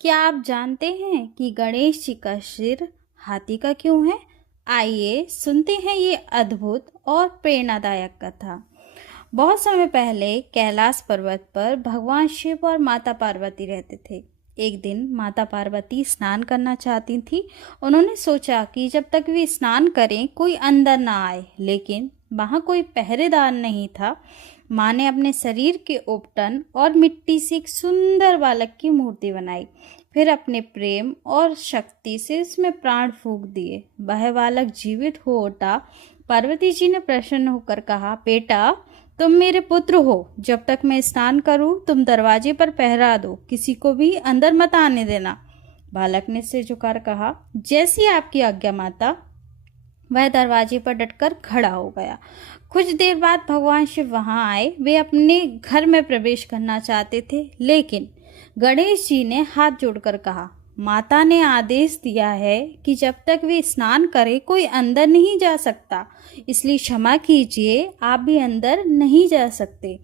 क्या आप जानते हैं कि गणेश जी का सिर हाथी का क्यों है? आइए सुनते हैं ये अद्भुत और प्रेरणादायक कथा। बहुत समय पहले कैलाश पर्वत पर भगवान शिव और माता पार्वती रहते थे। एक दिन माता पार्वती स्नान करना चाहती थी। उन्होंने सोचा कि जब तक वे स्नान करें कोई अंदर ना आए, लेकिन वहां कोई पहरेदार नहीं था। माँ ने अपने शरीर के उपटन और मिट्टी से एक सुंदर बालक की मूर्ति बनाई। फिर अपने प्रेम और शक्ति से उसमें प्राण फूंक दिए। वह बालक जीवित हो उठा। पार्वती जी ने प्रसन्न होकर कहा, बेटा तुम मेरे पुत्र हो। जब तक मैं स्नान करूं तुम दरवाजे पर पहरा दो, किसी को भी अंदर मत आने देना। बालक ने सिर झुकाकर कहा, जैसी आपकी आज्ञा माता। वह दरवाजे पर डटकर खड़ा हो गया। कुछ देर बाद भगवान शिव वहां आए। वे अपने घर में प्रवेश करना चाहते थे, लेकिन गणेश जी ने हाथ जोड़कर कहा, माता ने आदेश दिया है कि जब तक वे स्नान करें कोई अंदर नहीं जा सकता, इसलिए क्षमा कीजिए, आप भी अंदर नहीं जा सकते।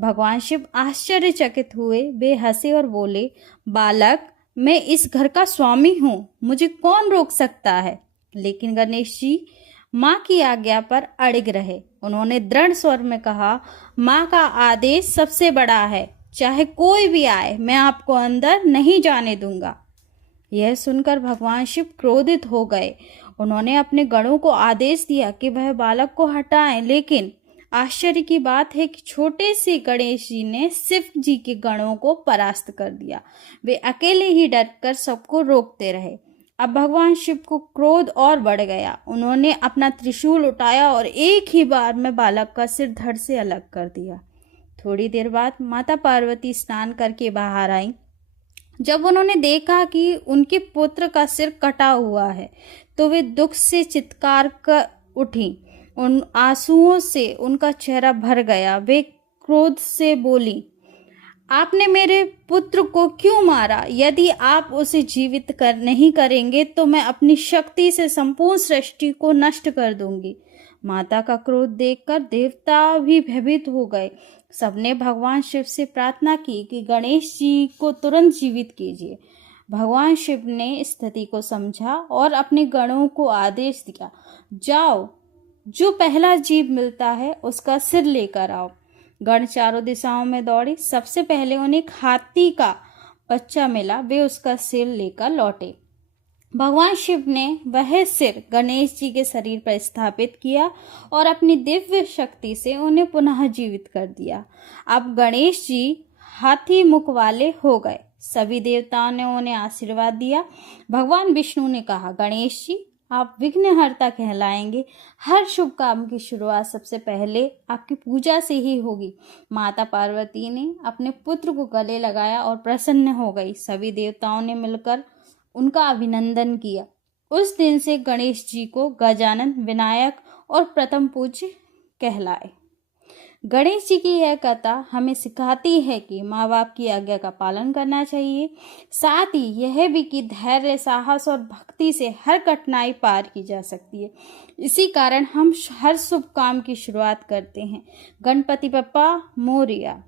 भगवान शिव आश्चर्यचकित हुए। वे हंसे और बोले, बालक मैं इस घर का स्वामी हूँ, मुझे कौन रोक सकता है। लेकिन गणेश जी माँ की आज्ञा पर अड़िग रहे। उन्होंने दृढ़ स्वर में कहा, माँ का आदेश सबसे बड़ा है, चाहे कोई भी आए मैं आपको अंदर नहीं जाने दूंगा। यह सुनकर भगवान शिव क्रोधित हो गए। उन्होंने अपने गणों को आदेश दिया कि वह बालक को हटाएं, लेकिन आश्चर्य की बात है कि छोटे से गणेश जी ने शिव जी के गणों को परास्त कर दिया। वे अकेले ही डरकर सबको रोकते रहे। अब भगवान शिव को क्रोध और बढ़ गया। उन्होंने अपना त्रिशूल उठाया और एक ही बार में बालक का सिर धड़ से अलग कर दिया। थोड़ी देर बाद माता पार्वती स्नान करके बाहर आई। जब उन्होंने देखा कि उनके पुत्र का सिर कटा हुआ है तो वे दुख से चित्कार कर उठी। उन आंसुओं से उनका चेहरा भर गया। वे क्रोध से बोली, आपने मेरे पुत्र को क्यों मारा? यदि आप उसे जीवित नहीं करेंगे तो मैं अपनी शक्ति से संपूर्ण सृष्टि को नष्ट कर दूंगी। माता का क्रोध देखकर देवता भी भयभीत हो गए। सबने भगवान शिव से प्रार्थना की कि गणेश जी को तुरंत जीवित कीजिए। भगवान शिव ने स्थिति को समझा और अपने गणों को आदेश दिया, जाओ, जो पहला जीव मिलता है उसका सिर लेकर आओ। गण चारों दिशाओं में दौड़े। सबसे पहले उन्हें एक हाथी का बच्चा मिला। वे उसका सिर लेकर लौटे। भगवान शिव ने वह सिर गणेश जी के शरीर पर स्थापित किया और अपनी दिव्य शक्ति से उन्हें पुनः जीवित कर दिया। अब गणेश जी हाथी मुख वाले हो गए। सभी देवताओं ने उन्हें आशीर्वाद दिया। भगवान विष्णु ने कहा, गणेश जी आप विघ्नहर्ता कहलाएंगे। हर शुभ काम की शुरुआत सबसे पहले आपकी पूजा से ही होगी। माता पार्वती ने अपने पुत्र को गले लगाया और प्रसन्न हो गई। सभी देवताओं ने मिलकर उनका अभिनंदन किया। उस दिन से गणेश जी को गजानन, विनायक और प्रथम पूज्य कहलाए। गणेश जी की यह कथा हमें सिखाती है कि माँ बाप की आज्ञा का पालन करना चाहिए, साथ ही यह भी कि धैर्य, साहस और भक्ति से हर कठिनाई पार की जा सकती है। इसी कारण हम हर शुभ काम की शुरुआत करते हैं। गणपति बप्पा मोरया।